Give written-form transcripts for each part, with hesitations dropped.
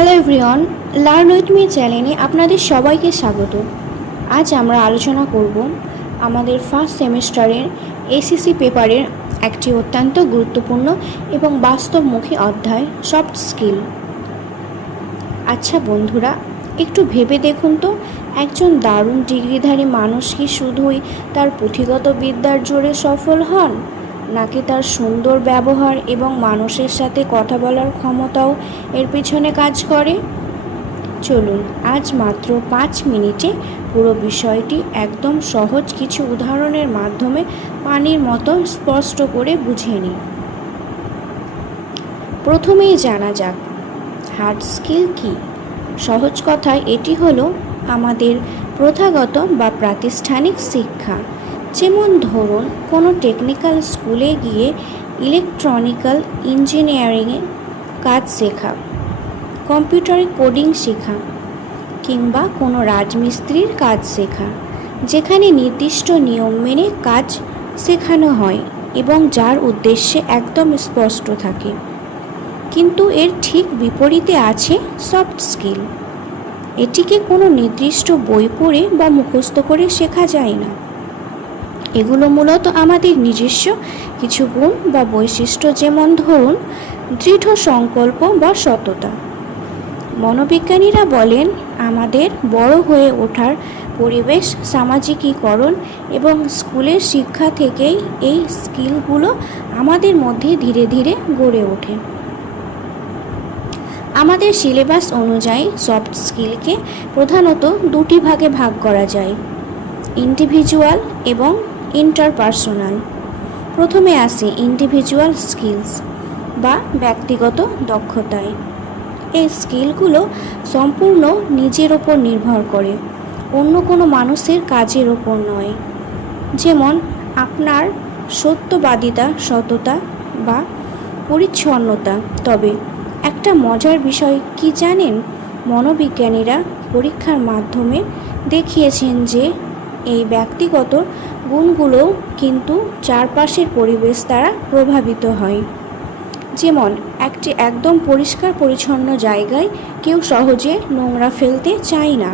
Hello everyone, learn with me চ্যানেলে আপনাদের সবাইকে স্বাগত। আজ আমরা আলোচনা করব আমাদের ফার্স্ট সেমিস্টারের এসিসি পেপারের একটি অত্যন্ত গুরুত্বপূর্ণ এবং বাস্তবমুখী অধ্যায় সফট স্কিল। আচ্ছা বন্ধুরা, একটু ভেবে দেখুন তো, একজন দারুণ ডিগ্রিধারী মানুষ কি শুধুই তার পুঁথিগত বিদ্যার জোরে সফল হন, নাকি তার সুন্দর ব্যবহার এবং মানুষের সাথে কথা বলার ক্ষমতাও এর পিছনে কাজ করে? চলুন আজ মাত্র 5 মিনিটে পুরো বিষয়টি একদম সহজ কিছু উদাহরণের মাধ্যমে পানির মতো স্পষ্ট করে বুঝিয়ে নিই। প্রথমেই জানা যাক হার্ড স্কিল কী। সহজ কথায় এটি হলো আমাদের প্রথাগত বা প্রাতিষ্ঠানিক শিক্ষা। যেমন ধরুন, কোনো টেকনিক্যাল স্কুলে গিয়ে ইলেকট্রনিক্যাল ইঞ্জিনিয়ারিংয়ে কাজ শেখা, কম্পিউটারে কোডিং শেখা, কিংবা কোনো রাজমিস্ত্রির কাজ শেখা, যেখানে নির্দিষ্ট নিয়ম মেনে কাজ শেখানো হয় এবং যার উদ্দেশ্যে একদম স্পষ্ট থাকে। কিন্তু এর ঠিক বিপরীতে আছে সফট স্কিল। এটিকে কোনো নির্দিষ্ট বই পড়ে বা মুখস্থ করে শেখা যায় না। এগুলো মূলত আমাদের নিজস্ব কিছু গুণ বা বৈশিষ্ট্য, যেমন ধরুন দৃঢ় সংকল্প বা সততা। মনোবিজ্ঞানীরা বলেন আমাদের বড় হয়ে ওঠার পরিবেশ, সামাজিকীকরণ এবং স্কুলের শিক্ষা থেকেই এই স্কিলগুলো আমাদের মধ্যে ধীরে ধীরে গড়ে ওঠে। আমাদের সিলেবাস অনুযায়ী সফট স্কিলকে প্রধানত দুটি ভাগে ভাগ করা যায়, ইন্ডিভিজুয়াল এবং ইন্টারপার্সোনাল। প্রথমে আসে ইন্ডিভিজুয়াল স্কিলস বা ব্যক্তিগত দক্ষতায়। এই স্কিলগুলো সম্পূর্ণ নিজের ওপর নির্ভর করে, অন্য কোনো মানুষের কাজের ওপর নয়। যেমন আপনার সত্যবাদিতা, সততা বা পরিচ্ছন্নতা। তবে একটা মজার বিষয় কি জানেন? মনোবিজ্ঞানীরা পরীক্ষার মাধ্যমে দেখিয়েছেন যে এই ব্যক্তিগত গুণগুলো কিন্তু চারপাশের পরিবেশ দ্বারা প্রভাবিত হয়। যেমন একটি একদম পরিষ্কার পরিচ্ছন্ন জায়গায় কেউ সহজে নোংরা ফেলতে চায় না,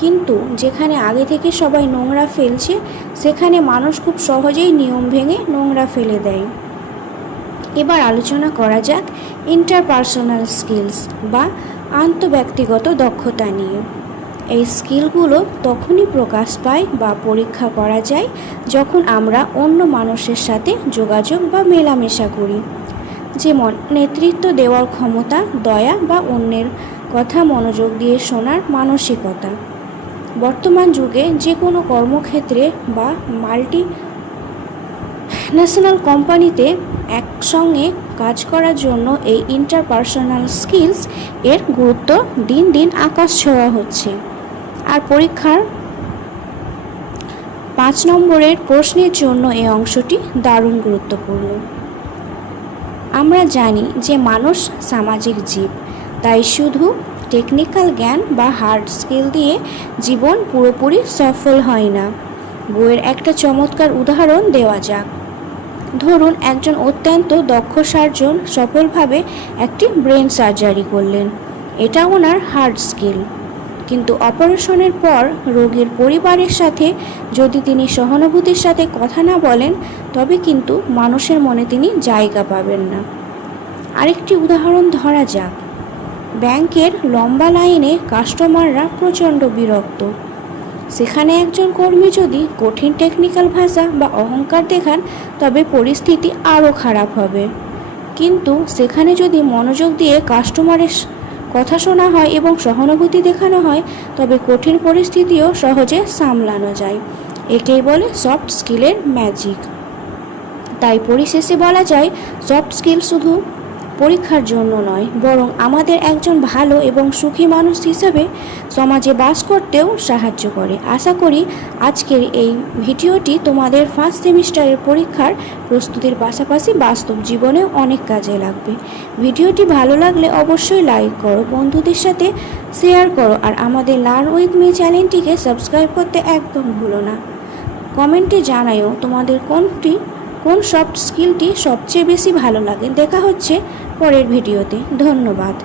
কিন্তু যেখানে আগে থেকে সবাই নোংরা ফেলছে সেখানে মানুষ খুব সহজেই নিয়ম ভেঙে নোংরা ফেলে দেয়। এবার আলোচনা করা যাক ইন্টারপার্সোনাল স্কিলস বা আন্তঃব্যক্তিগত দক্ষতা নিয়ে। এই স্কিলগুলো তখনই প্রকাশ পায় বা পরীক্ষা করা যায় যখন আমরা অন্য মানুষের সাথে যোগাযোগ বা মেলামেশা করি। যেমন নেতৃত্ব দেওয়ার ক্ষমতা, দয়া বা অন্যের কথা মনোযোগ দিয়ে শোনার মানসিকতা। বর্তমান যুগে যে কোনো কর্মক্ষেত্রে বা মাল্টি ন্যাশনাল কোম্পানিতে একসঙ্গে কাজ করার জন্য এই ইন্টারপার্সোনাল স্কিলস এর গুরুত্ব দিন দিন আকাশ ছোঁয়া হচ্ছে। আর পরীক্ষার 5 নম্বরের প্রশ্নের জন্য এই অংশটি দারুণ গুরুত্বপূর্ণ। আমরা জানি যে মানুষ সামাজিক জীব, তাই শুধু টেকনিক্যাল জ্ঞান বা হার্ড স্কিল দিয়ে জীবন পুরোপুরি সফল হয় না। বইয়ের একটা চমৎকার উদাহরণ দেওয়া যাক। ধরুন একজন অত্যন্ত দক্ষ সার্জন সফলভাবে একটি ব্রেন সার্জারি করলেন। এটা ওনার হার্ড স্কিল। কিন্তু অপারেশনের পর রোগীর পরিবারের সাথে যদি তিনি সহানুভূতির সাথে কথা না বলেন, তবে কিন্তু মানুষের মনে তিনি জায়গা পাবেন না। আরেকটি উদাহরণ ধরা যাক। ব্যাংকের লম্বা লাইনে কাস্টমাররা প্রচণ্ড বিরক্ত। সেখানে একজন কর্মী যদি কঠিন টেকনিক্যাল ভাষা বা অহংকার দেখান, তবে পরিস্থিতি আরও খারাপ হবে। কিন্তু সেখানে যদি মনোযোগ দিয়ে কাস্টমারের কথা শোনা হয় এবং সহানুভূতি দেখানো হয়, তবে কঠিন পরিস্থিতিও সহজে সামলানো যায়। একেই বলে সফট স্কিলের ম্যাজিক। তাই পরিশেষে বলা যায় সফট স্কিল শুধু পরীক্ষার জন্য নয়, বরং আমাদের একজন ভালো এবং সুখী মানুষ হিসেবে সমাজে বাস করতেও সাহায্য করে। আশা করি আজকের এই ভিডিওটি তোমাদের ফার্স্ট সেমিস্টারের পরীক্ষার প্রস্তুতির পাশাপাশি বাস্তব জীবনেও অনেক কাজে লাগবে। ভিডিওটি ভালো লাগলে অবশ্যই লাইক করো, বন্ধুদের সাথে শেয়ার করো, আর আমাদের লার্ন উইথ মি চ্যানেলটিকে সাবস্ক্রাইব করতে একদম ভুলো না। কমেন্টে জানাও তোমাদের কোন সফট স্কিলটি সবচেয়ে বেশি ভালো লাগে। দেখা হচ্ছে পরের ভিডিওতে। ধন্যবাদ।